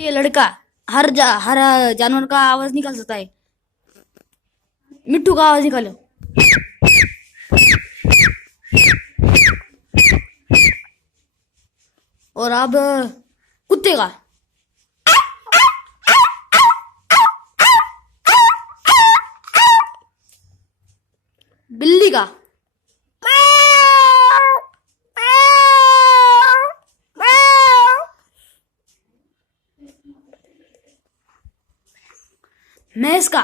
ये लड़का हर जानवर का आवाज निकाल सकता है। मिट्टू का आवाज निकालो। और अब कुत्ते का। बिल्ली का। भैंस का।